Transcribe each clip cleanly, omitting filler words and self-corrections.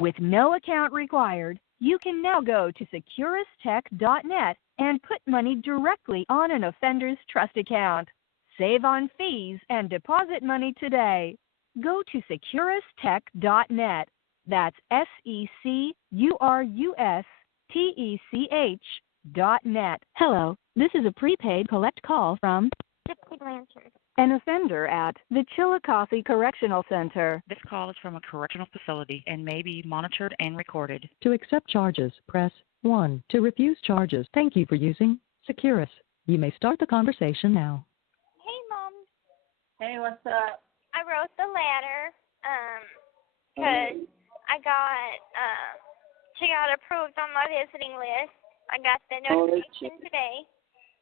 With no account required, you can now go to securustech.net and put money directly on an offender's trust account. Save on fees and deposit money today. Go to securustech.net. That's SECURUSTECH.net. Hello, this is a prepaid collect call from an offender at the Chillicothe Correctional Center. This call is from a correctional facility and may be monitored and recorded. To accept charges, press 1. To refuse charges, thank you for using Securus. You may start the conversation now. Hey, Mom. Hey, what's up? I wrote the letter because she got approved on my visiting list. I got the notification today.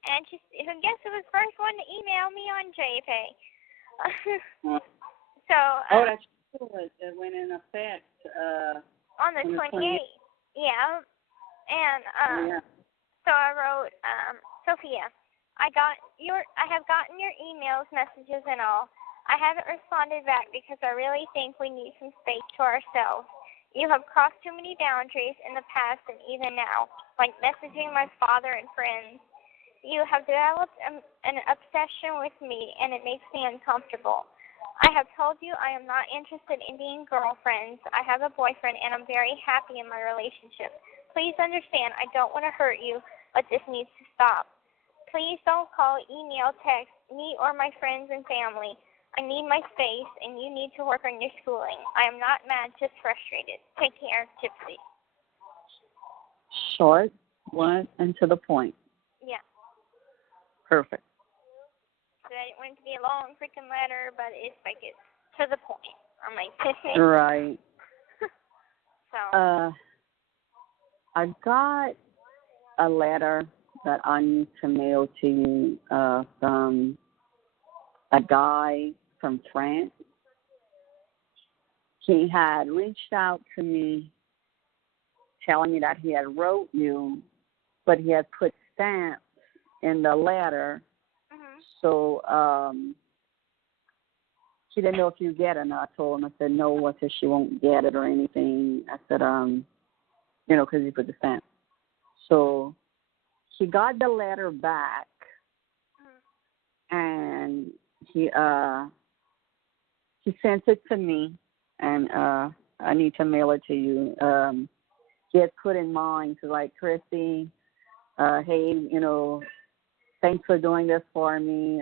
And guess who was the first one to email me on JPay? That's true. It went in effect on the 28th. Yeah. And so I wrote, Sophia, I have gotten your emails, messages, and all. I haven't responded back because I really think we need some space to ourselves. You have crossed too many boundaries in the past and even now, like messaging my father and friends. You have developed an obsession with me, and it makes me uncomfortable. I have told you I am not interested in being girlfriends. I have a boyfriend, and I'm very happy in my relationship. Please understand, I don't want to hurt you, but this needs to stop. Please don't call, email, text me or my friends and family. I need my space, and you need to work on your schooling. I am not mad, just frustrated. Take care, Gypsy. Short, blunt, and to the point. Yeah. Perfect. So I didn't want it to be a long freaking letter, but it's like it's to the point. I'm like, right. So. I got a letter that I need to mail to you from a guy from France. He had reached out to me telling me that he had wrote you, but he had put stamps in the letter. So she didn't know if you get it or not. I told him, I said, no, I said she won't get it or anything. I said, because you put the stamp. So he got the letter back, and he sent it to me, and I need to mail it to you. He had put in mind to like, Kristy, hey, thanks for doing this for me.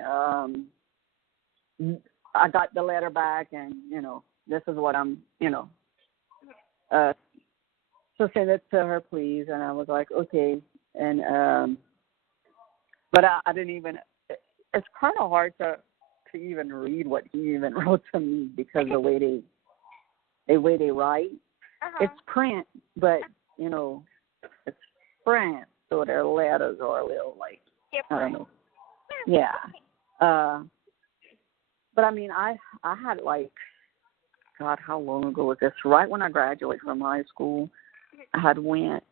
I got the letter back, and, this is what I'm, so send it to her, please. And I was like, okay. And, but I didn't even, it's kind of hard to even read what he even wrote to me because the way they write. It's print, but, it's France, so their letters are a little like, I don't know. Yeah. But I mean, I had like, God, how long ago was this? Right when I graduated from high school, I had went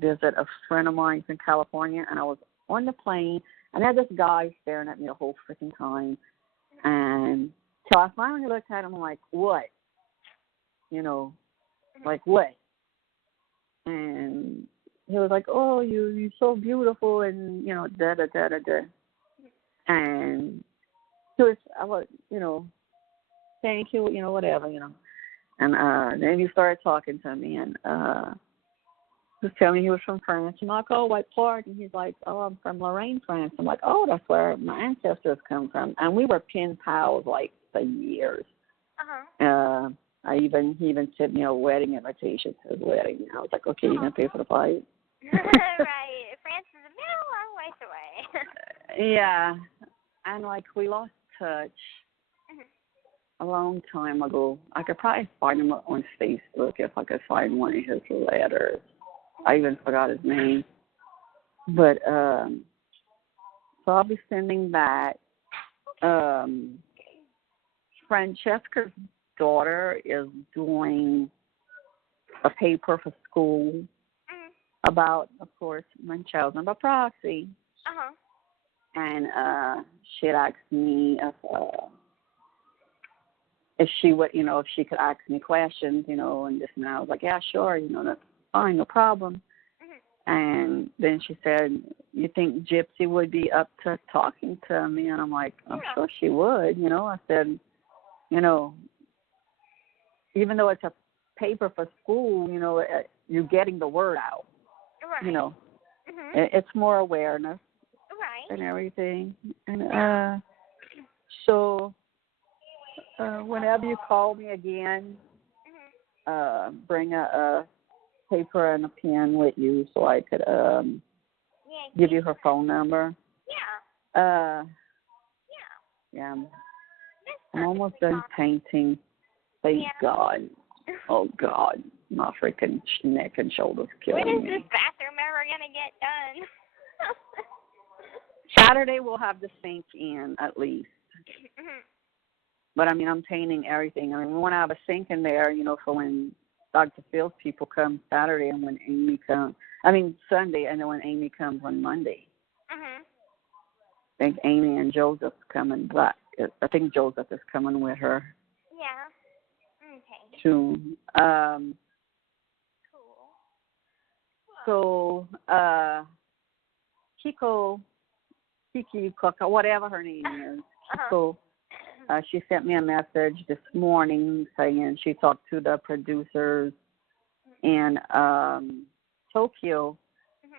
visit a friend of mine in California, and I was on the plane, and I had this guy staring at me the whole freaking time. And so I finally looked at him, I'm like, what? Like what? And he was like, oh, you're so beautiful, and, da-da-da-da-da. And I was, thank you, whatever, And then he started talking to me, and he was telling me he was from France. I'm like, oh, what part? And he's like, oh, I'm from Lorraine, France. I'm like, oh, that's where my ancestors come from. And we were pen pals, like, for years. He even sent me a wedding invitation to his wedding. I was like, okay, you're going to pay for the flight? Right. France is a long ways away. Yeah. And, like, we lost touch a long time ago. I could probably find him on Facebook if I could find one of his letters. I even forgot his name. But, so I'll be sending that. Francesca's daughter is doing a paper for school about, of course, Munchausen by proxy. And she had asked me if if she would, if she could ask me questions, and this and that. I was like, yeah, sure, that's fine, no problem. And then she said, you think Gypsy would be up to talking to me? And I'm like, I'm sure she would. I said, even though it's a paper for school, you're getting the word out. Right. It's more awareness. Right. And everything. And so whenever you call me again, bring a paper and a pen with you so I could give you her phone number. Yeah. Yeah. I'm almost done painting. Thank God. Oh God, my freaking neck and shoulders killing me. When is this bathroom ever gonna get done? Saturday we'll have the sink in at least. But I mean, I'm painting everything. I mean, we want to have a sink in there, for when Dr. Phil's people come Saturday and when Amy comes. I mean, Sunday, and then when Amy comes on Monday. I think Amy and Joseph's coming back. I think Joseph is coming with her. Yeah. Okay. Too. Cool. So, Kiki, whatever her name is, Kiko, she sent me a message this morning saying she talked to the producers in Tokyo,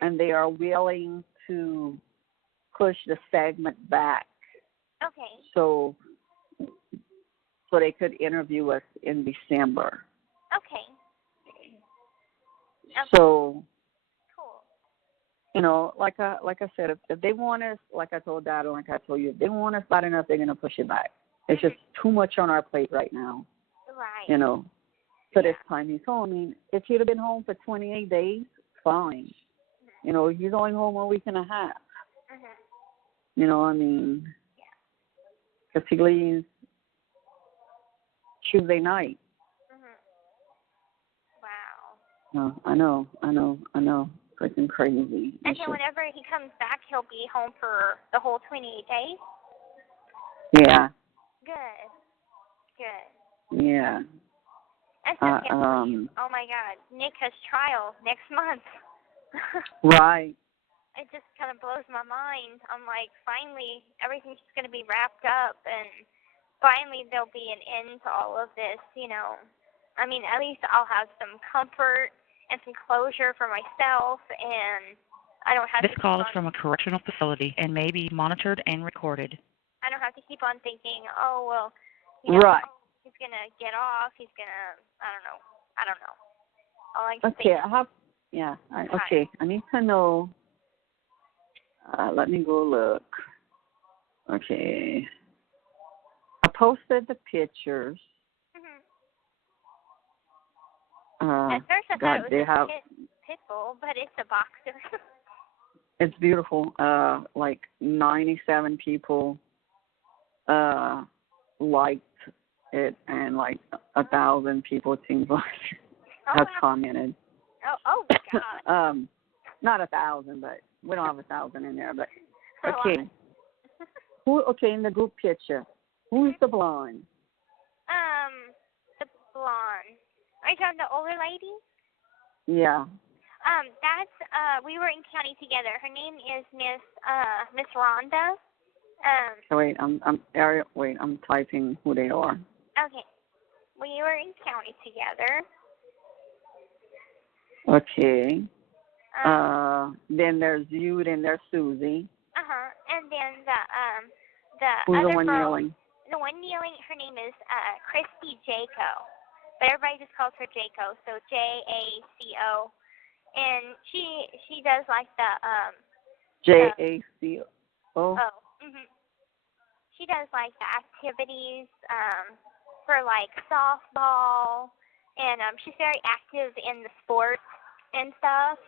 and they are willing to push the segment back. Okay. So they could interview us in December. Okay. So, cool. like I said, if they want us, like I told Dad, and like I told you, if they want us bad enough, they're going to push it back. It's just too much on our plate right now. Right. So this time he's home. I mean, if he'd have been home for 28 days, fine. He's only home a week and a half. I mean, because he leaves Tuesday night. Wow. I know. Freaking crazy. And then whenever he comes back, he'll be home for the whole 28 days? Yeah. Good. Yeah. And so oh my God, Nick has trial next month. Right. It just kind of blows my mind. I'm like, finally, everything's just going to be wrapped up, and finally there'll be an end to all of this, I mean, at least I'll have some comfort and some closure for myself, and I don't have This call is from a correctional facility and may be monitored and recorded. I don't have to keep on thinking, oh, well, right. He's going to get off, he's going to, I don't know. All I can okay, think okay, I need to know. Let me go look. Okay. I posted the pictures. At first I thought it was a pit bull, but it's a boxer. It's beautiful. Like 97 people liked it, and like 1,000 people, it seems like, have commented. Oh God. Not 1,000, but we don't have 1,000 in there. But okay. Okay, in the group picture, who's the blonde? The blonde. Are you talking the older lady? Yeah. That's we were in county together. Her name is Miss Rhonda. Wait, I'm typing who they are. Okay. We were in county together. Okay. Then there's you, then there's Susie. And then the Who's other the one girl, kneeling? The one kneeling, her name is Kristy Jaco. But everybody just calls her Jaco, so Jaco. And she does like the Jaco. She does like the activities for like softball, and she's very active in the sports and stuff.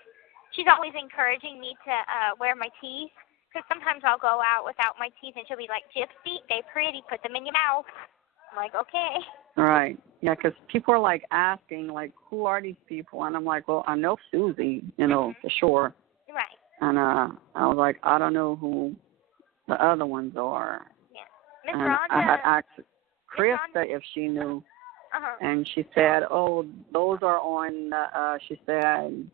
She's always encouraging me to wear my teeth, because sometimes I'll go out without my teeth, and she'll be like, Gypsy, they pretty, put them in your mouth. I'm like, okay. Right. Yeah, because people are like asking, like, who are these people? And I'm like, well, I know Susie, for sure. Right. And I was like, I don't know who the other ones are. Yeah. Miss and Rhonda. I had asked. Krista if she knew. Uh-huh. And she said, "Oh, those are on." She said,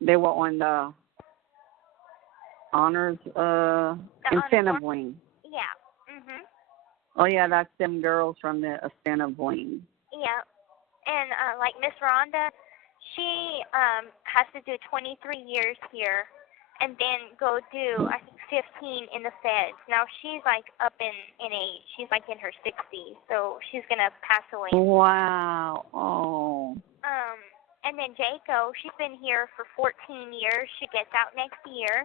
they were on the honors incentive wing. Yeah. Mhm. Oh yeah, that's them girls from the incentive wing. Yeah. And like Miss Rhonda, she has to do 23 years here, and then go do I think 15 in the feds. Now she's like up in age. She's like in her 60s, so she's gonna pass away. Wow. Oh. And then Jaco, she's been here for 14 years. She gets out next year.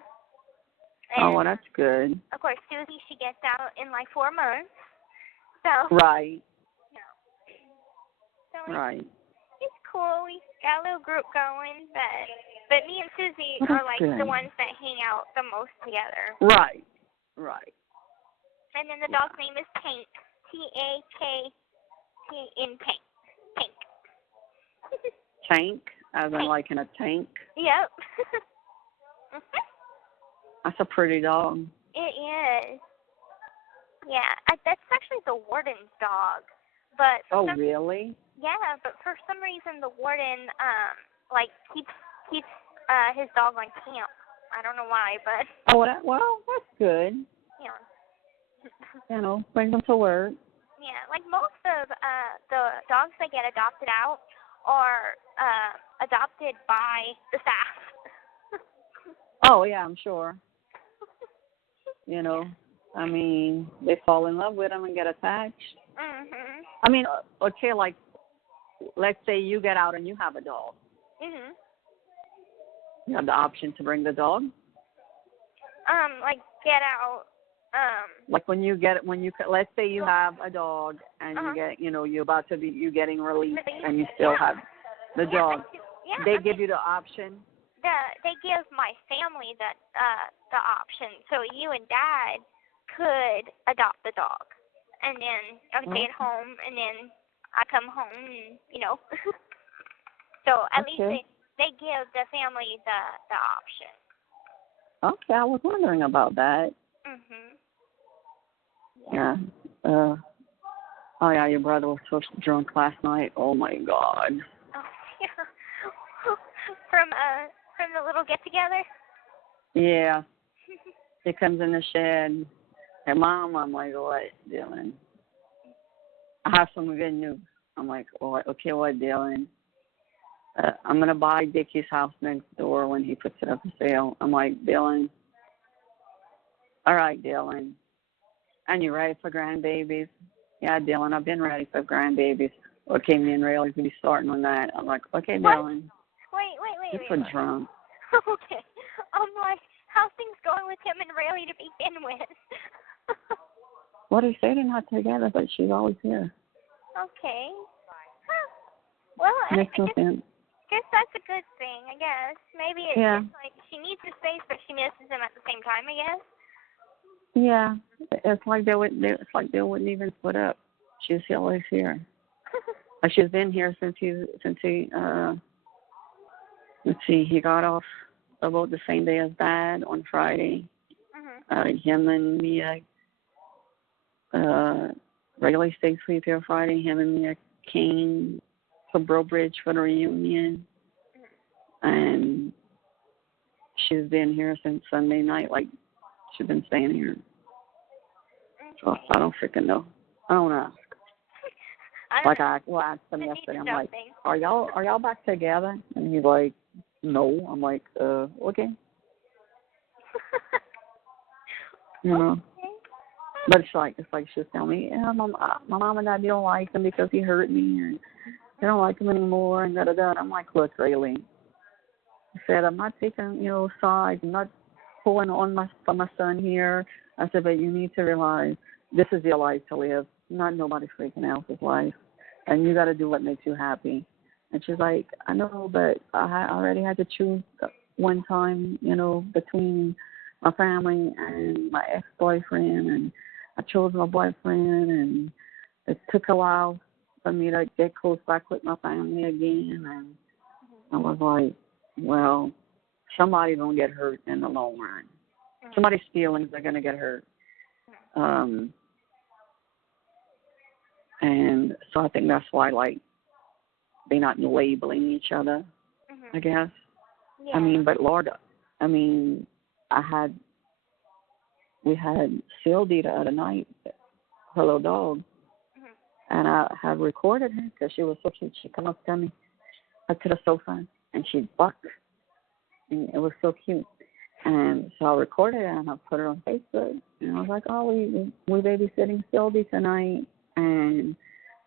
And, Oh, well, that's good. of course, Susie, she gets out in like 4 months. So. Right. Yeah. So Right. It's cool. We got a little group going, but me and Susie are like good. the ones that hang out the most together. Right. Right. And then the dog's name is Tank. T-A-K-T in Tank. Tank. Tank, as in like in a tank. Yep. That's a pretty dog. It is. Yeah, that's actually the warden's dog. But Really? Yeah, but for some reason the warden like keeps his dog on camp. I don't know why, but well, that's good. Yeah. You know, bring them to work. Yeah, like most of the dogs that get adopted out are adopted by the staff. Oh yeah, I'm sure. You know, I mean, they fall in love with them and get attached. Mhm. I mean, okay, like, let's say you get out and you have a dog. Mhm. You have the option to bring the dog. Like get out. Like let's say you have a dog and you get, you're about to be, you getting released and you still have the dog. They give you the option. They give my family the option, so you and Dad could adopt the dog, and then I would stay at home, and then I come home, and so at least they give the family the option. Okay, I was wondering about that. Mhm. Yeah. Oh yeah, your brother was so drunk last night. Oh my God. Oh yeah. From the little get together. Yeah. He comes in the shed. Hey, Mom, I'm like, what, Dylan? I have some good news. I'm like, what? Okay, what, Dylan? I'm going to buy Dickie's house next door when he puts it up for sale. I'm like, Dylan. All right, Dylan. And you ready for grandbabies? Yeah, Dylan, I've been ready for grandbabies. Okay, me and Rayleigh's going to be starting on that. I'm like, okay, Dylan. Wait. You're so drunk. Okay. I'm like, how's things going with him and Rayleigh to begin with? Well, they say they're not together, but she's always here. Okay. Huh. Well, Makes no sense. Guess that's a good thing, I guess. Maybe it's just like she needs the space, but she misses him at the same time, I guess. Yeah, it's like they wouldn't even split up. She's always here. She's been here since he let's see, he got off about the same day as Dad on Friday. Mhm. Him and Mia, regularly stayed asleep here Friday. Him and Mia came to Brobridge for the reunion, and she's been here since Sunday night. Like, she's been staying here. So I don't freaking know. I don't ask. Like I asked him yesterday. I'm like, are y'all back together? And he's like, no. I'm like, okay. But it's like she's telling me, yeah, my mom and Dad don't like him because he hurt me, and they don't like him anymore, and da-da-da. I'm like, look, Rayleigh, I said, I'm not taking, sides. I'm not pulling on for my son here. I said, but you need to realize this is your life to live, not nobody freaking else's life. And you got to do what makes you happy. And she's like, I know, but I already had to choose one time, between my family and my ex-boyfriend, and I chose my boyfriend, and it took a while for me to get close back with my family again. And I was like, well, somebody's going to get hurt in the long run. Somebody's feelings are going to get hurt. And so I think that's why, like, they're not labeling each other, I guess. Yeah. I mean, but Lord, I mean, we had Sylvie the other night, her little dog, and I had recorded her because she was so cute. She come up to me, up to the sofa, and she'd bark, and it was so cute. And so I recorded it and I put it on Facebook, and I was like, oh, we babysitting Sylvie tonight, and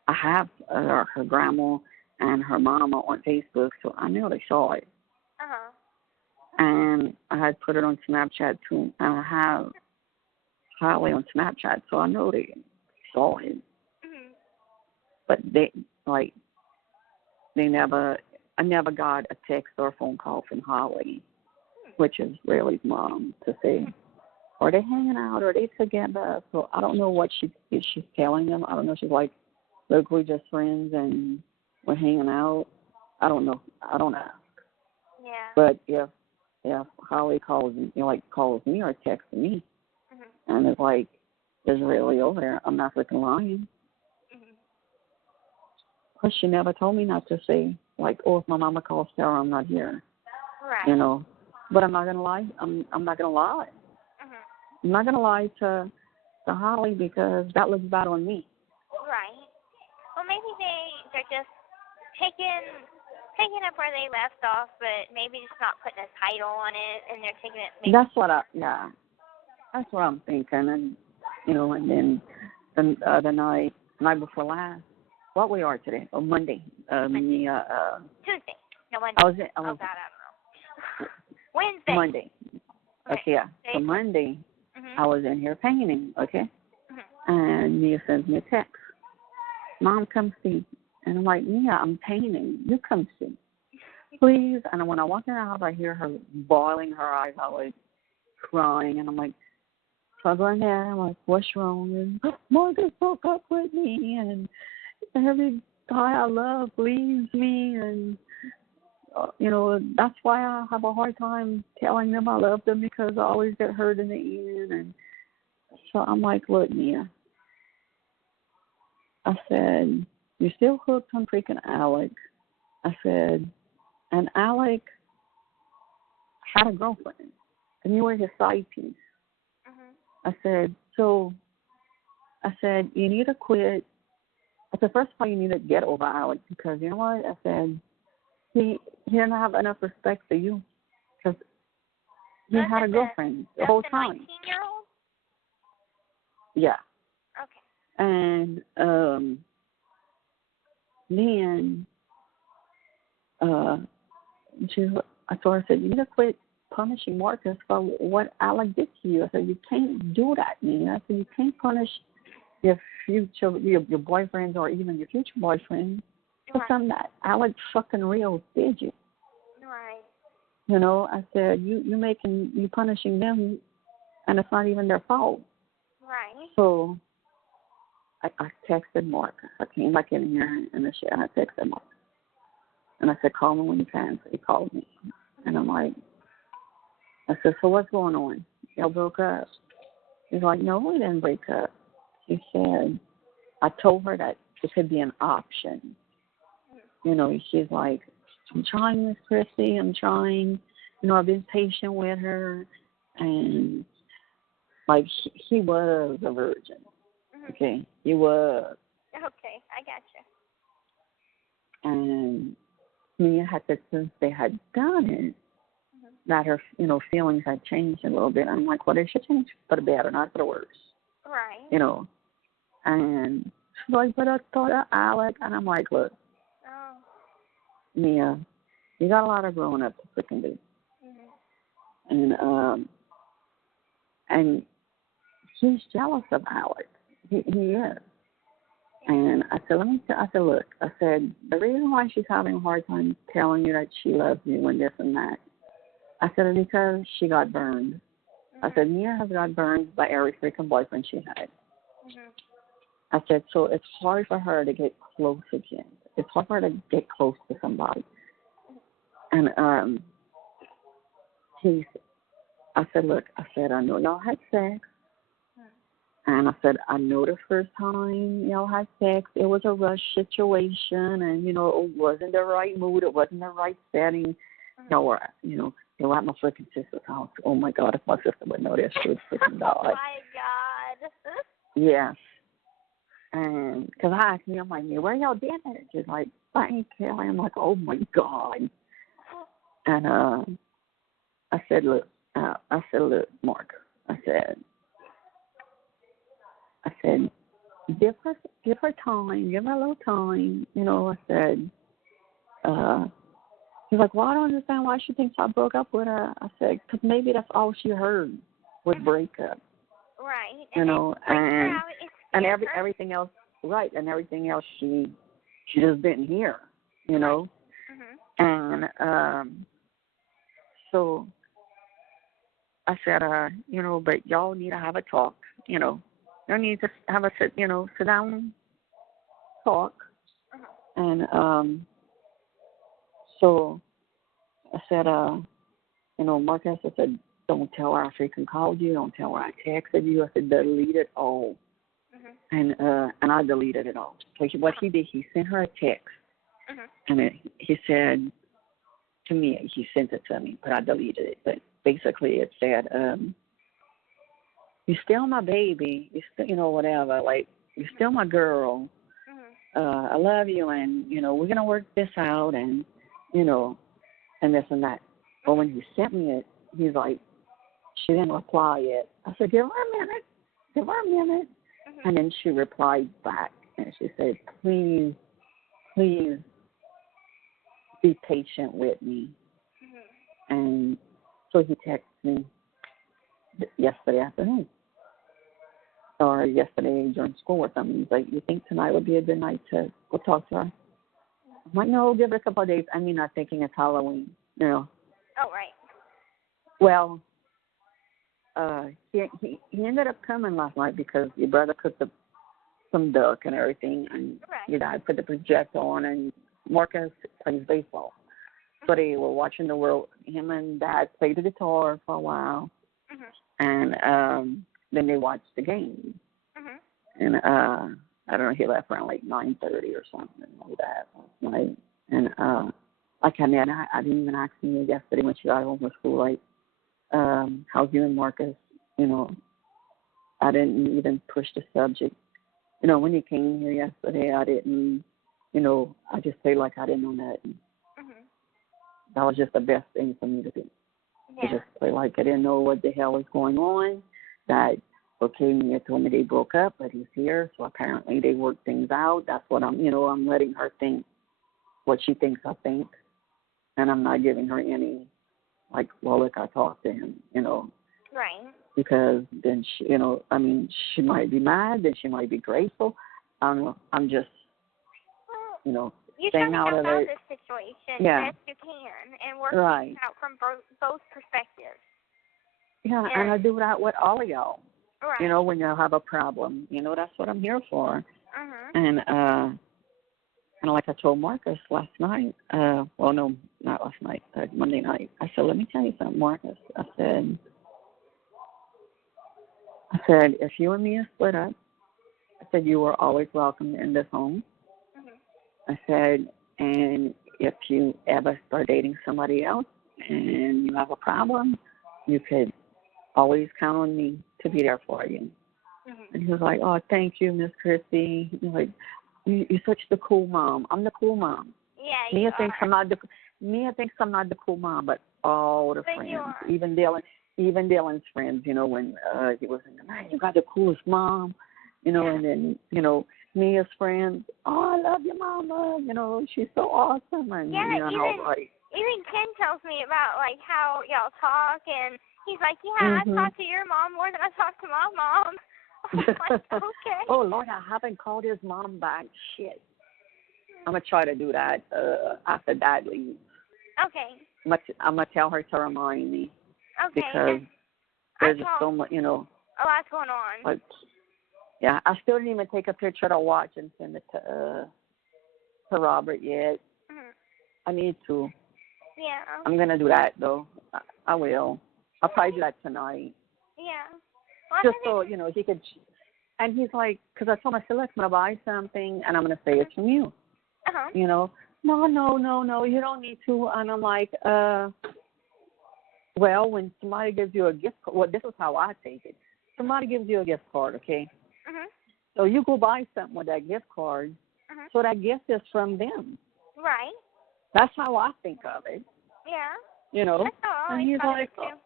I have her grandma and her mama on Facebook, so I knew they saw it. And I had put it on Snapchat too, and I have Holly on Snapchat, so I know they saw it. But I never got a text or a phone call from Holly, which is Riley's mom, to say, are they hanging out, are they together? So I don't know what she's telling them. I don't know. She's like, look, we're just friends and we're hanging out. I don't know. I don't ask. Yeah. But if Holly calls me or texts me, and it's like, there's Riley over there, I'm not freaking lying. Plus, she never told me not to say, like, oh, if my mama calls Sarah, I'm not here. Right. You know. But I'm not gonna lie. I'm not gonna lie. I'm not gonna lie to Holly because that looks bad on me. Right. Well, maybe they're just taking up where they left off, but maybe just not putting a title on it, and they're taking it. Maybe. That's what I'm thinking, and and then the night before last, what we are today? Oh, Monday. Tuesday. No, Monday. Oh, God, I don't know. Wednesday. Monday. Okay, yeah. So Monday, I was in here painting, okay? And Mia sends me a text. Mom, come see. And I'm like, Mia, I'm painting. You come see. Please. And when I walk in the house, I hear her bawling her eyes out, like crying. And I'm like, so I go in there. I'm like, what's wrong? And Marcus broke up with me. And every guy I love leaves me. And that's why I have a hard time telling them I love them because I always get hurt in the end. And so I'm like, look, Mia, I said, you're still hooked on freaking Alec. I said, and Alec had a girlfriend, and you were his side piece. I said, you need to quit. I said, first of all, you need to get over Alec because you know what? I said, he didn't have enough respect for you because he had a girlfriend the whole time. 19-year-old? Yeah. Okay. And then I told her, I said, you need to quit punishing Marcus for what Alec did to you. I said, you can't do that, man. I said, you can't punish your boyfriends or even your future boyfriend for something that Alec fucking real did you. Right. I said, you punishing them and it's not even their fault. Right. So I texted Marcus. I came back in here and I texted Marcus. And I said, call me when you can. So he called me. And I'm like, I said, so what's going on? Y'all broke up? He's like, no, we didn't break up. He said, I told her that it could be an option. She's like, I'm trying, Miss Kristy. I'm trying. I've been patient with her. And, like, he was a virgin. Okay? He was. Okay, I gotcha. And Mia had said since they had done it, that her, feelings had changed a little bit. I'm like, well, they should change for the better, not for the worse. Right. And she's like, but I thought of Alec. And I'm like, look, Mia, you got a lot of growing up to freaking do. And he's jealous of Alec. He is. And I said, look, the reason why she's having a hard time telling you that she loves you and this and that, I said, because she got burned. I said, Mia has got burned by every freaking boyfriend she had. I said, so it's hard for her to get close again. It's hard for her to get close to somebody. And I said, look, I know y'all had sex. And I said, I know the first time y'all had sex, it was a rush situation, and, you know, it wasn't the right mood, it wasn't the right setting. Y'all were, you know, they were at my freaking sister's house. Oh, my God, if my sister would know this, she would freaking die. Oh, my God. Yeah. And because I asked me, I'm like, where y'all been at? She's like, thank you. I'm like, oh, my God. And I said, look, Mark, I said, give her time, give her a little time. You know, I said, he's like, well, I don't understand why she thinks I broke up with her. I said, because maybe that's all she heard was breakup. Right. You know, and everything else, right, and everything else she just didn't hear, you know. And so I said, you know, but y'all need to have a talk, you know. You need to have a sit down, talk. And so I said, you know, Marcus, I said, don't tell her I freaking called you. Don't tell her I texted you. I said, delete it all. And I deleted it all. So what he did, he sent her a text. And he said to me, he sent it to me, but I deleted it. But basically it said, you're still my baby. You're still, you know, whatever. Like, you're still my girl. I love you, and, you know, we're going to work this out, and, you know, and this and that. But when he sent me it, he's like, she didn't reply yet. I said, give her a minute. And then she replied back, and she said, please be patient with me. And so he texted me yesterday afternoon, or yesterday during school or something. He's like, you think tonight would be a good night to go talk to her? I'm like, no, give it a couple of days. I mean, not thinking it's Halloween, you know. Oh, right. Well, he ended up coming last night because your brother cooked up some duck and everything, and your dad put the projector on, and Marcus plays baseball. So they were watching the world. Him and Dad played the guitar for a while, and then they watched the game. And I don't know, he left around like 9:30 or something like that last night. And I came in. I didn't even ask you yesterday when she got home from school, like, how's you and Marcus? You know, I didn't even push the subject. You know, when you came here yesterday, I didn't, you know, I just played like I didn't know nothing. That was just the best thing for me to do. To just play like I didn't know what the hell was going on. That, okay, Mia told me they broke up, but he's here, so apparently they worked things out. That's what I'm letting her think what she thinks I think. And I'm not giving her any, like, well, look, I talked to him, you know. Right. Because then, she, you know, I mean, she might be mad, then she might be grateful. I don't know. I'm just, you know, staying out of it. This situation best you can and work things out from both perspectives. Yeah, and I do that with all of y'all. Right. You know, when you have a problem, you know, that's what I'm here for. And like I told Marcus last night, well, no, not last night, Monday night, I said, let me tell you something, Marcus. I said, if you and me are split up, I said, you are always welcome in this home. I said, and if you ever start dating somebody else and you have a problem, you could always count on me to be there for you. And he was like, oh, thank you, Miss Kristy. He was like, you're such the cool mom. I'm the cool mom. Yeah, Mia thinks I'm not the cool mom, but all the friends, even Dylan's friends, you know, when he was in the man, you got the coolest mom, you know, and then, you know, Mia's friends, oh, I love your mama, you know, she's so awesome, and you know, even Ken tells me about like how y'all talk, and he's like, yeah, I talk to your mom more than I talk to my mom. Like, okay. Oh Lord, I haven't called his mom back. Shit. I'm gonna try to do that after Dad leaves. Okay. I'm gonna tell her to remind me. Okay. Because there's just so much, you know. A lot's going on. Like, yeah, I still didn't even take a picture to watch and send it to Robert yet. I need to. Yeah. I'm gonna do that though. I will. I'll probably do that tonight. Yeah. Just so, you know, he could And he's like, because I told him, I said, look, I'm going to buy something, and I'm going to say it's from you. Uh-huh. You know, no, you don't need to. And I'm like, well, when somebody gives you a gift card, well, this is how I take it. Somebody gives you a gift card, okay? Mhm. So you go buy something with that gift card, so that gift is from them. Right. That's how I think of it. Yeah. You know? That's how I And he's always like, thought of it,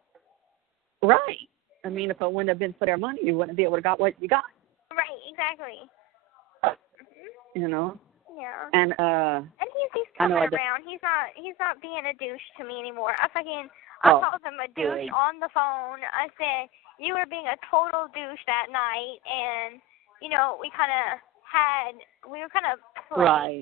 too. right. I mean, if it wouldn't have been for their money, you wouldn't be able to got what you got. Right, exactly. You know? Yeah. And he's coming around. He's not being a douche to me anymore. I called him a douche on the phone. I said, you were being a total douche that night, and you know, we were kind of play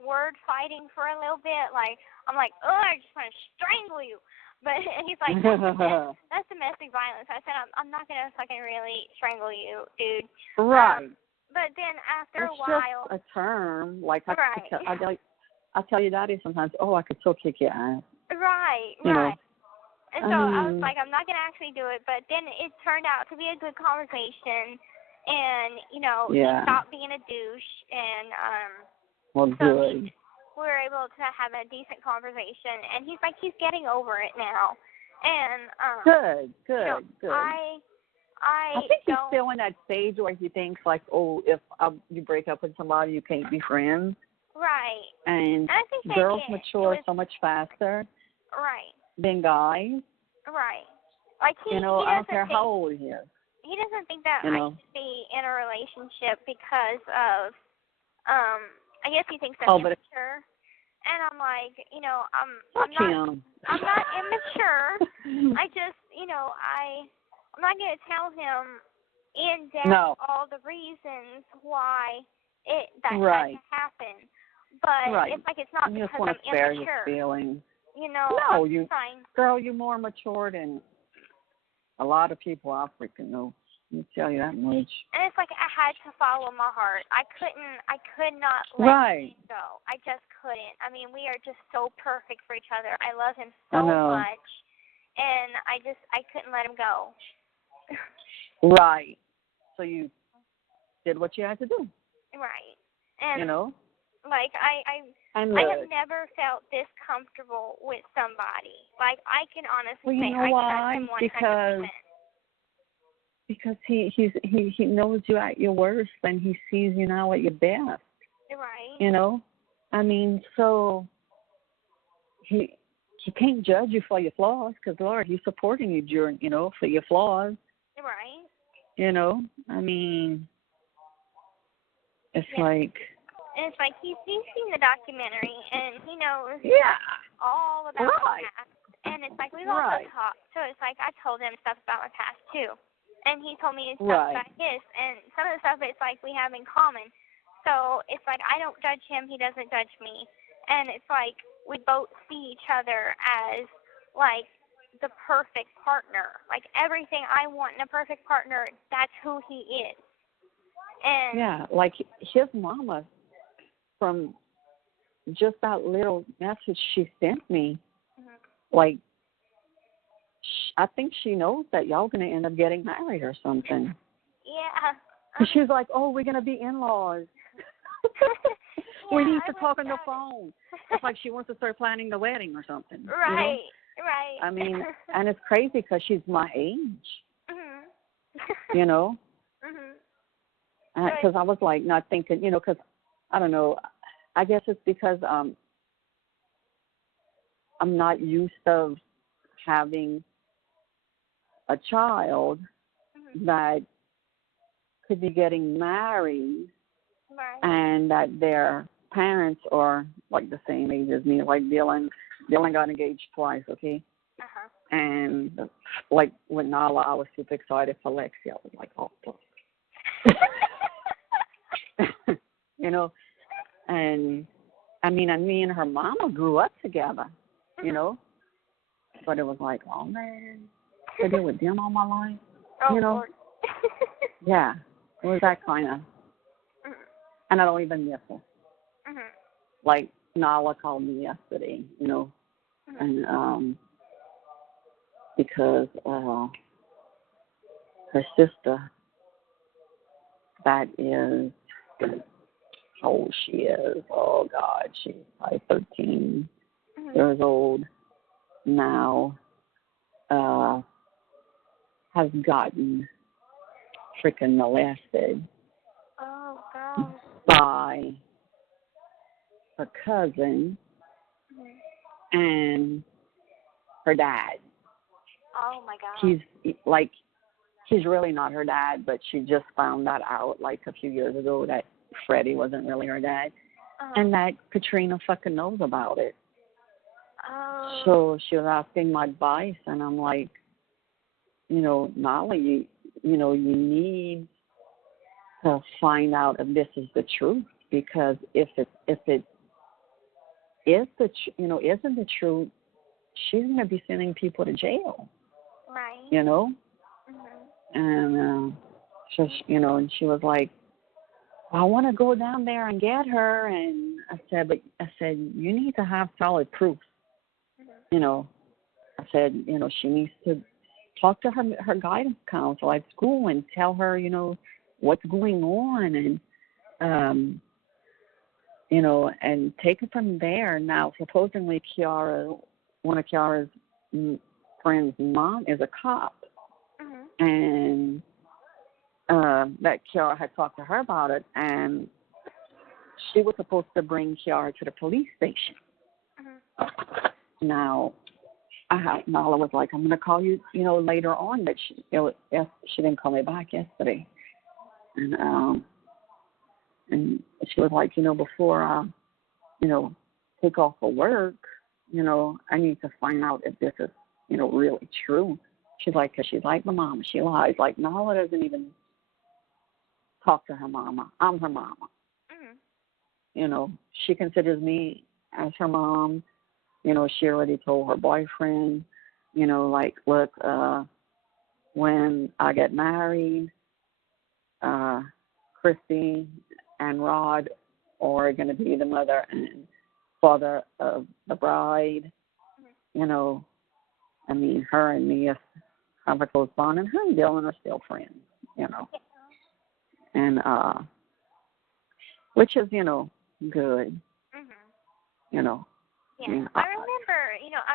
word fighting for a little bit. Like, I'm like, oh, I just want to strangle you. But and he's like, that's domestic violence. I said, I'm not gonna fucking really strangle you, dude. Right. But then after it's a while, just a term. Like I tell you Daddy sometimes, oh, I could so kick your ass. Right. You know? And so I was like, I'm not gonna actually do it. But then it turned out to be a good conversation, and you know, he stopped being a douche, and well, good. We were able to have a decent conversation, and he's like, he's getting over it now, and good. You know, Good. I think he's still in that stage where he thinks like, oh, if you break up with somebody, you can't be friends. Right. And I think girls mature so much faster. Right. Than guys. Right. Like he I don't care how old he is. He doesn't think that I should be in a relationship because of I guess he thinks I'm immature. And I'm like, you know, I'm not immature. I just, you know, I'm not going to tell him in depth all the reasons why that had to happen. But it's like it's not you because just want I'm to spare immature. Your feelings. You know, no, fine. Girl, you're more mature than a lot of people I freaking know. Let me tell you that much. And it's like I had to follow my heart. I could not let him go. I just couldn't. I mean, we are just so perfect for each other. I love him so much, and I couldn't let him go. Right. So you did what you had to do. Right. And you know, like I have never felt this comfortable with somebody. Like I can honestly say I trust him 100%. Because he knows you at your worst, and he sees you now at your best. Right. You know, I mean, so he can't judge you for your flaws, because Lord, he's supporting you during, you know, for your flaws. Right. You know, I mean, it's like. And it's like he's seen the documentary, and he knows all about my past. And it's like we've also talked, so it's like I told him stuff about my past too. And he told me stuff about his, and some of the stuff it's like we have in common. So it's like I don't judge him, he doesn't judge me. And it's like we both see each other as like the perfect partner. Like everything I want in a perfect partner, that's who he is. And like his mama, from just that little message she sent me, like, I think she knows that y'all going to end up getting married or something. Yeah. She's like, oh, we're going to be in-laws. We need to talk on the phone. It's like she wants to start planning the wedding or something. Right, you know? right. I mean, and it's crazy because she's my age. You know? Because I was like not thinking, you know, because I don't know. I guess it's because I'm not used to having a child that could be getting married, and that their parents are like the same age as me. Like Dylan got engaged twice, okay? And like with Nala, I was super excited for Lexi. I was like, oh, you know. And I mean, and me and her mama grew up together, you know. But it was like, oh man, I deal with them all my life, you know. Yeah, it was that kind of. And I don't even miss her. Like Nala called me yesterday, you know, and because her sister that is how old she is. Oh, God, she's like 13 years old now, has gotten freaking molested by her cousin and her dad. Oh, my God. He's really not her dad, but she just found that out like a few years ago that Freddie wasn't really her dad, and that Katrina fucking knows about it. Oh. So she was asking my advice, and I'm like, Nala, you need to find out if this is the truth, because if it is isn't the truth, she's going to be sending people to jail. Right. And and she was like, I want to go down there and get her, and I said, you need to have solid proof. I said, she needs to talk to her guidance counselor at school and tell her, what's going on, and and take it from there. Now, supposedly one of Kiara's friend's mom is a cop, and that Kiara had talked to her about it, and she was supposed to bring Kiara to the police station. Now, Nala was like, I'm going to call you, later on, but she didn't call me back yesterday. And she was like, before I, take off for work, I need to find out if this is, really true. She's like, 'cause she's like my mama. She lies. Like, Nala doesn't even talk to her mama. I'm her mama. She considers me as her mom. She already told her boyfriend, like, look, when I get married, Kristy and Rod are going to be the mother and father of the bride. Her and me have a close bond, and her and Dylan are still friends, and which is, good, Yeah, I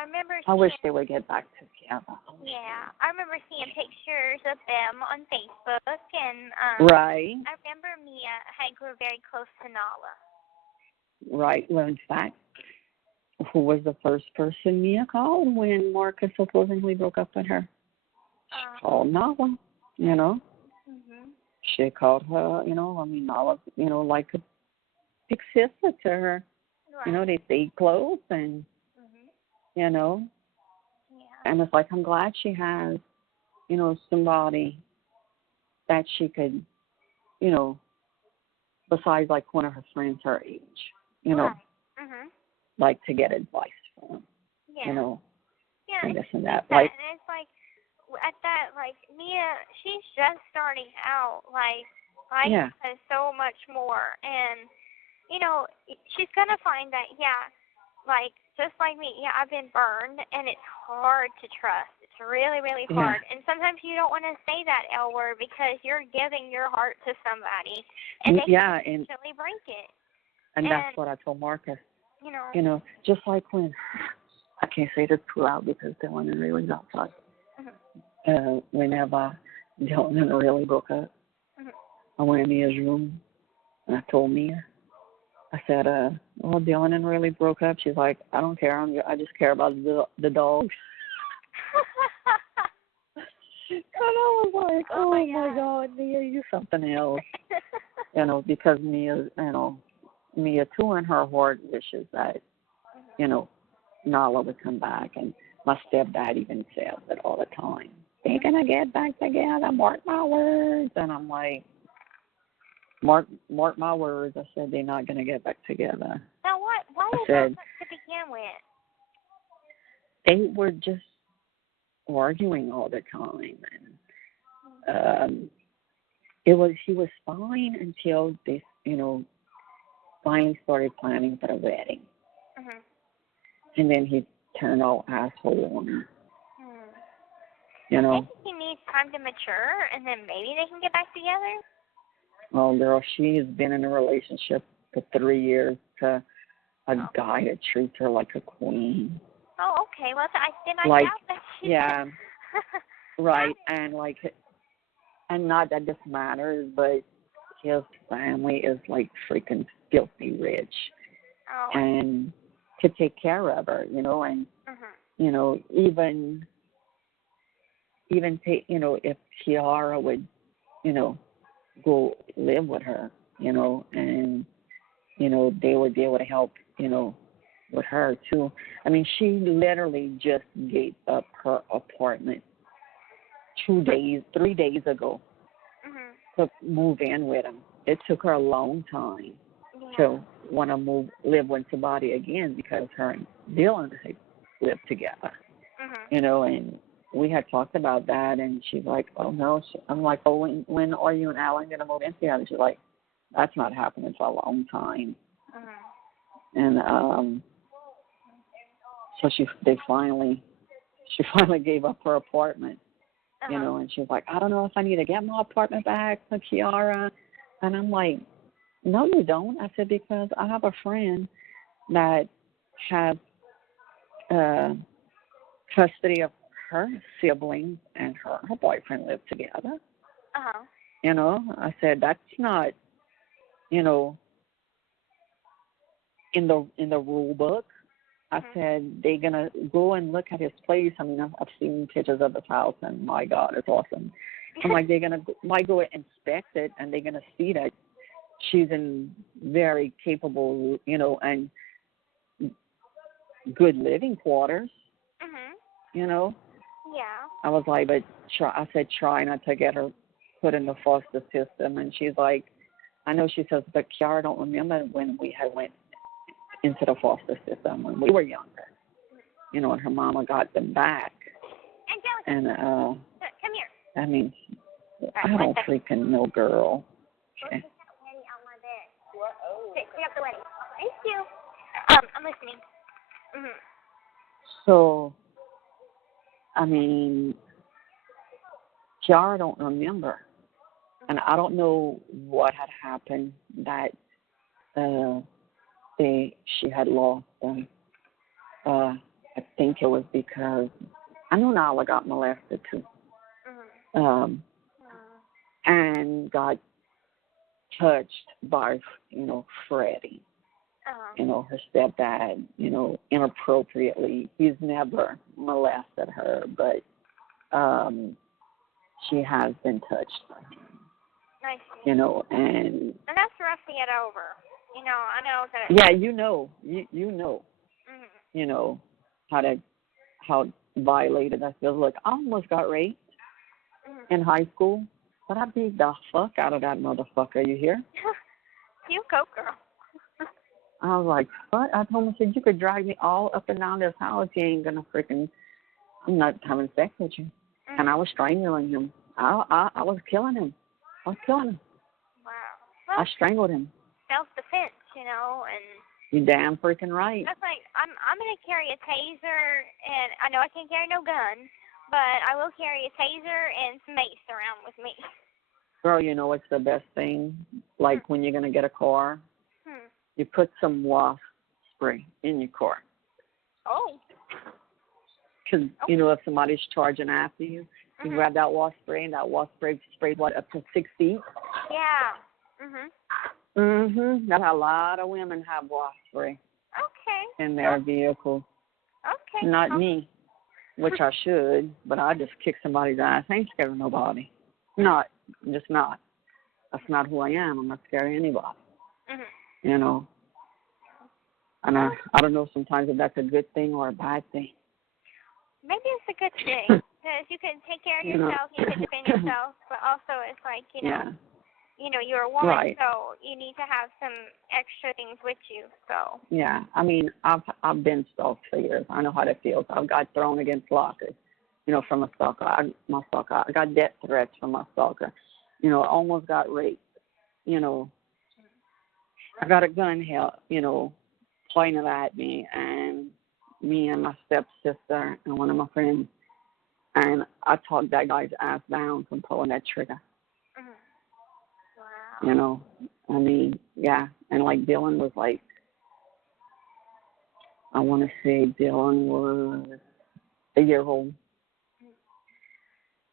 remember. I wish they would get back together. Yeah, I remember seeing pictures of them on Facebook, and right. I remember Mia had grew very close to Nala. Right. Well, in fact, who was the first person Mia called when Marcus supposedly broke up with her? She called Nala. She called her. Nala. Like a big sister to her. Right. They stayed close, and Yeah. and it's like, I'm glad she has, somebody that she could, besides like one of her friends her age, Right. like to get advice from, Yeah. Yeah. and this and that. And it's like, at that, like, Mia, she's just starting out, like has so much more, and, she's going to find that, like, just like me, I've been burned, and it's hard to trust. It's really, really hard. And sometimes you don't want to say that L word because you're giving your heart to somebody, and they can actually break it. And that's what I told Marcus. Just like when, I can't say this too loud because Dylan and Rayleigh's outside. Whenever Dylan and Rayleigh broke up, I went in Mia's room, and I told Mia, I said, Dylan and Rayleigh broke up. She's like, I don't care. I just care about the dog. And I was like, oh my God, Mia, you're something else. Because Mia, Mia too in her heart wishes that, Nala would come back. And my stepdad even says it all the time. They're going to get back together, mark my words. And I'm like, mark my words. I said, they're not going to get back together. Now, why is that to begin with? They were just arguing all the time. And he was fine until they, finally started planning for the wedding. And then he turned all asshole on her. I think he needs time to mature, and then maybe they can get back together. Oh, girl, she has been in a relationship for 3 years to a guy that treats her like a queen. Oh, okay. Well, I Like, doubt that she yeah, right, and like, and not that this matters, but his family is like freaking filthy rich, and to take care of her, you know, and you know, even take, you know, if Kiara would, you know, go live with her, you know, and you know, they would be able to help, you know, with her too. I mean, she literally just gave up her apartment 3 days ago to move in with him. It took her a long time to want to live with somebody again because her and Dylan had lived together, you know, and we had talked about that, and she's like, oh, no. I'm like, oh, when are you and Alan going to move in together? She's like, that's not happening for a long time. And so she finally gave up her apartment, you know, and she's like, I don't know if I need to get my apartment back for Kiara. And I'm like, no, you don't. I said, because I have a friend that has custody of her siblings, and her boyfriend live together. You know, I said, that's not, you know, in the rule book. I said, they're going to go and look at his place. I mean, I've seen pictures of his house, and my God, it's awesome. I'm like, they're going to might go inspect it, and they're going to see that she's in very capable, you know, and good living quarters, you know. Yeah. I was like, but I said, try not to get her put in the foster system. And she's like, I know, she says, but Kiara don't remember when we had went into the foster system when we were younger, you know, and her mama got them back. And come here. I mean, I don't freaking know, girl. Okay. Thank you. I'm listening. So, I mean, Kiara don't remember, and I don't know what had happened that she had lost them. I think it was because I know Nala got molested too, and got touched by, you know, Freddie. You know, her stepdad, you know, inappropriately. He's never molested her, but she has been touched by him. Nice. You know, and that's rough to get over. You know, I know that. Yeah, you know, you know, you know how violated I feel. Look, I almost got raped in high school, but I beat the fuck out of that motherfucker. You hear? You go, girl. I was like, what? I told him, I said, you could drag me all up and down this house. You ain't going to freaking, I'm not having sex with you. And I was strangling him. I was killing him. Wow. Well, I strangled him. Self-defense, you know, and... You damn freaking right. That's like, I'm going to carry a taser, and I know I can't carry no gun, but I will carry a taser and some mace around with me. Girl, you know what's the best thing? Like when you're going to get a car? You put some wasp spray in your car. Oh. Because, you know, if somebody's charging after you, you grab that wasp spray, and that wasp spray sprays, what, up to 6 feet? Yeah. That's a lot of women have wasp spray. Okay. In their vehicle. Okay. Not me, which I should, but I just kick somebody's ass. I ain't scared of nobody. Not. Just not. That's not who I am. I'm not scared of anybody. You know, and I don't know sometimes if that's a good thing or a bad thing. Maybe it's a good thing, because you can take care of yourself, you can defend yourself, but also it's like, you know, you're a woman, so you need to have some extra things with you, so. Yeah, I mean, I've been stalked for years. I know how that feels. I've got thrown against lockers, you know, from a stalker. I got death threats from my stalker. You know, I almost got raped, you know. I got a gun held, you know, pointed at me, and me and my stepsister and one of my friends, and I talked that guy's ass down from pulling that trigger. Wow. You know, I mean, yeah. And like Dylan was like, I want to say Dylan was a year old.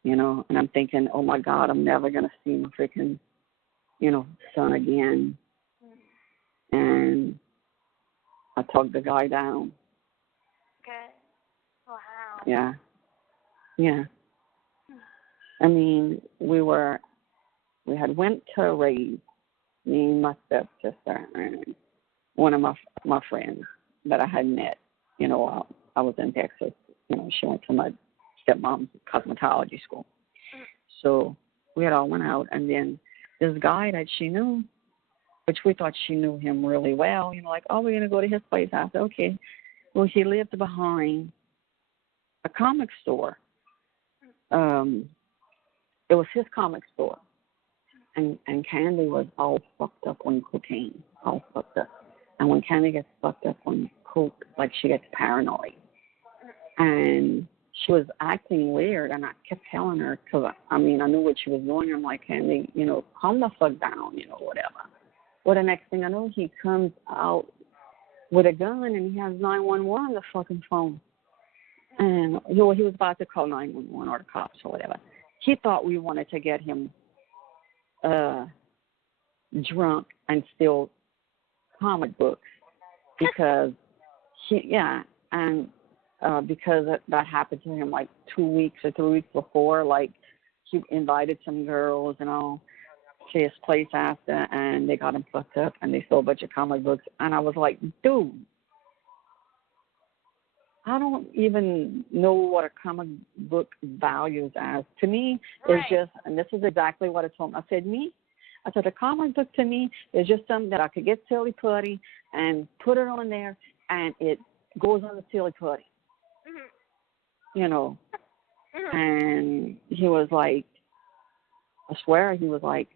You know, and I'm thinking, oh my God, I'm never going to see my freaking, you know, son again. And I talked the guy down. Good. Wow. Yeah. Yeah. I mean, we had went to a rave, me and my stepsister and one of my friends that I had met, you know, while I was in Texas. You know, she went to my stepmom's cosmetology school. So we had all went out, and then this guy that she knew, which we thought she knew him really well, you know, like, oh, we're going to go to his place. I said, okay. Well, he lived behind a comic store. It was his comic store. And Candy was all fucked up on cocaine, all fucked up. And when Candy gets fucked up on coke, like she gets paranoid. And she was acting weird, and I kept telling her, because, I mean, I knew what she was doing. I'm like, Candy, you know, calm the fuck down, you know, whatever. Well, the next thing I know, he comes out with a gun, and he has 911 on the fucking phone. And he was about to call 911 or the cops or whatever. He thought we wanted to get him drunk and steal comic books because because that happened to him like 2 weeks or 3 weeks before. Like, he invited some girls and all to his place after, and they got him fucked up, and they stole a bunch of comic books. And I was like, dude, I don't even know what a comic book values as. To me, it's just, and this is exactly what I told him. I said, a comic book to me is just something that I could get silly putty and put it on there, and it goes on the silly putty. You know. And he was like, I swear, he was like,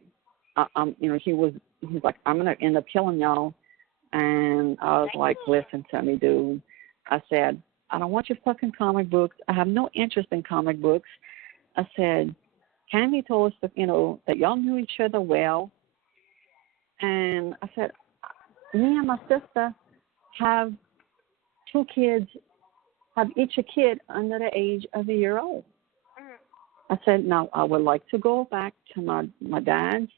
you know, he's like, I'm going to end up killing y'all. And I was like, listen to me, dude. I said, I don't want your fucking comic books. I have no interest in comic books. I said, Candy told us, you know, that y'all knew each other well. And I said, me and my sister have 2 kids, have each a kid under the age of a year old. I said, now I would like to go back to my dad's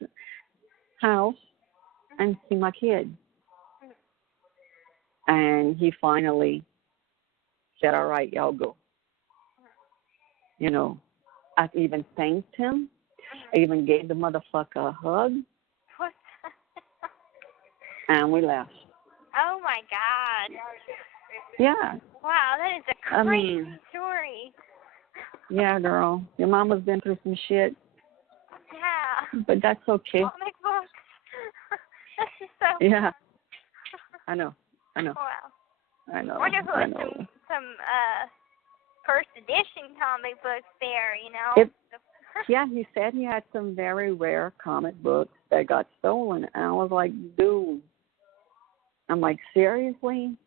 house and see my kid. And he finally said, all right, y'all go. You know, I even thanked him. I even gave the motherfucker a hug. And we left. Oh, my God. Yeah. Wow, that is a crazy story. Yeah, girl. Your mama's been through some shit. Yeah. But that's okay. Comic books. That's just so Yeah. I know. Wow. I know. I wonder who has some first edition comic books there, you know? Yeah, he said he had some very rare comic books that got stolen. And I was like, dude. I'm like, seriously?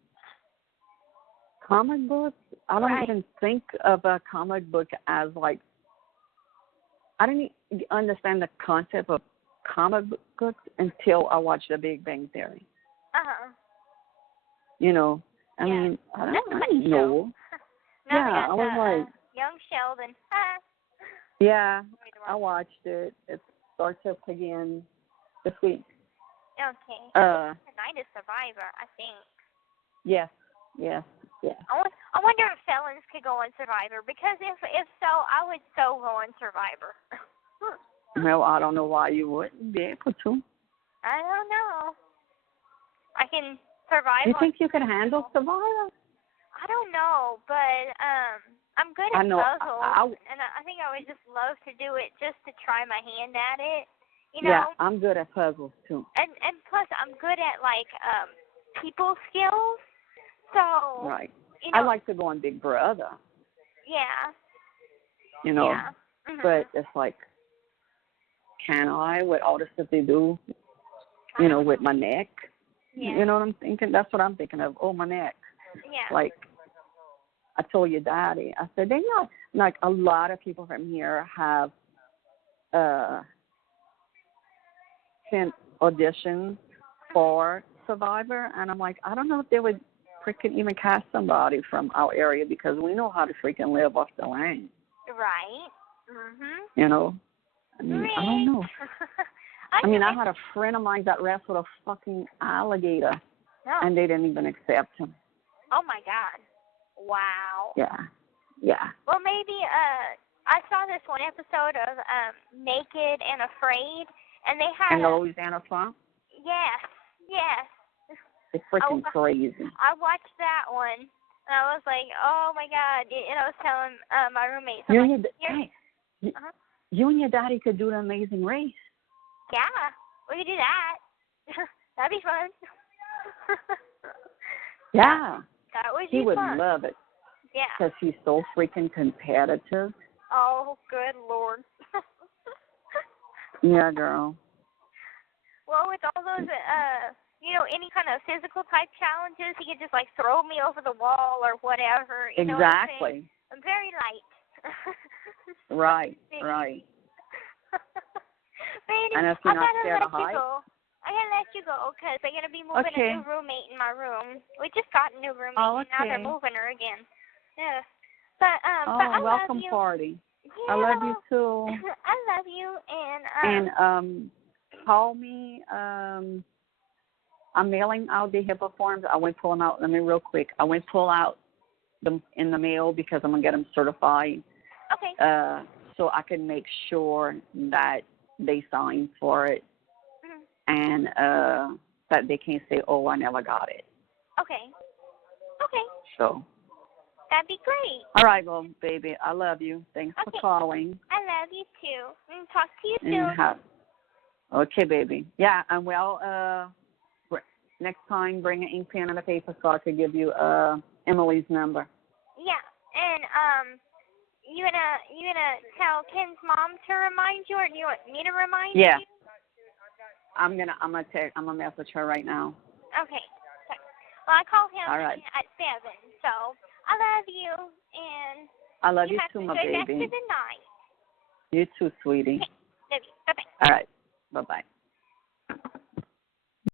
Comic books? I don't even think of a comic book as like, I didn't understand the concept of comic books until I watched The Big Bang Theory. You know, I mean, I don't know. Yeah, I was like, Young Sheldon. yeah, I watched it. It starts up again this week. Okay. Night of Survivor, I think. Yes. I wonder if felons could go on Survivor, because if so, I would so go on Survivor. Well, I don't know why you wouldn't be able to. I don't know. I can survive. You think you can handle Survivor? I don't know, but I'm good at puzzles, and I think I would just love to do it just to try my hand at it. You know? Yeah, I'm good at puzzles too. And plus, I'm good at like people skills. So right. You know, I like to go on Big Brother. Yeah. You know, yeah. But it's like, can I, with all the stuff they do, you know, with my neck? Yeah. You know what I'm thinking? That's what I'm thinking of. Oh, my neck. Yeah. Like, I told your daddy, I said, they know, like, a lot of people from here have recent auditions for Survivor, and I'm like, I don't know if they would freaking even cast somebody from our area because we know how to freaking live off the land. Right. Mhm. You know, I mean, I don't know. I mean, I had a friend of mine that wrestled a fucking alligator, and they didn't even accept him. Oh my God! Wow. Yeah. Yeah. Well, maybe I saw this one episode of Naked and Afraid, and they had And Louisiana Swamp. Yes. It's freaking crazy. I watched that one, and I was like, oh my God! And I was telling my roommates, you and your daddy could do The Amazing Race. Yeah, we could do that. That'd be fun. Yeah. That would he be would fun. love it. Yeah. Because he's so freaking competitive. Oh, good Lord. Yeah, girl. Well, with all those, any kind of physical type challenges, he could just like throw me over the wall or whatever. You know what I'm saying? I'm very light. Right. And if you're not scared of heights. I gotta let you go because I'm gonna be moving a new roommate in my room. We just got a new roommate, and now they're moving her again. Yeah. But I welcome love you. Party. Yeah. I love you too. I love you, and call me. I'm mailing out the HIPAA forms. I went pull them out. Let me real quick. I went pull out them in the mail because I'm gonna get them certified. Okay. So I can make sure that they sign for it. And that they can't say, oh, I never got it. Okay. So. That'd be great. All right, well, baby, I love you. Thanks for calling. I love you, too. And talk to you soon. Okay, baby. Yeah, and next time, bring an ink pen and a paper so I could give you Emily's number. Yeah, and you gonna tell Ken's mom to remind you, or do you want me to remind you? Yeah. I'm gonna message her right now. Okay. Well, I call him at 7. So I love you, and I love you too, my baby. Have a good rest of the night. You too, sweetie. Okay. Love you. Bye-bye. All right. Bye-bye.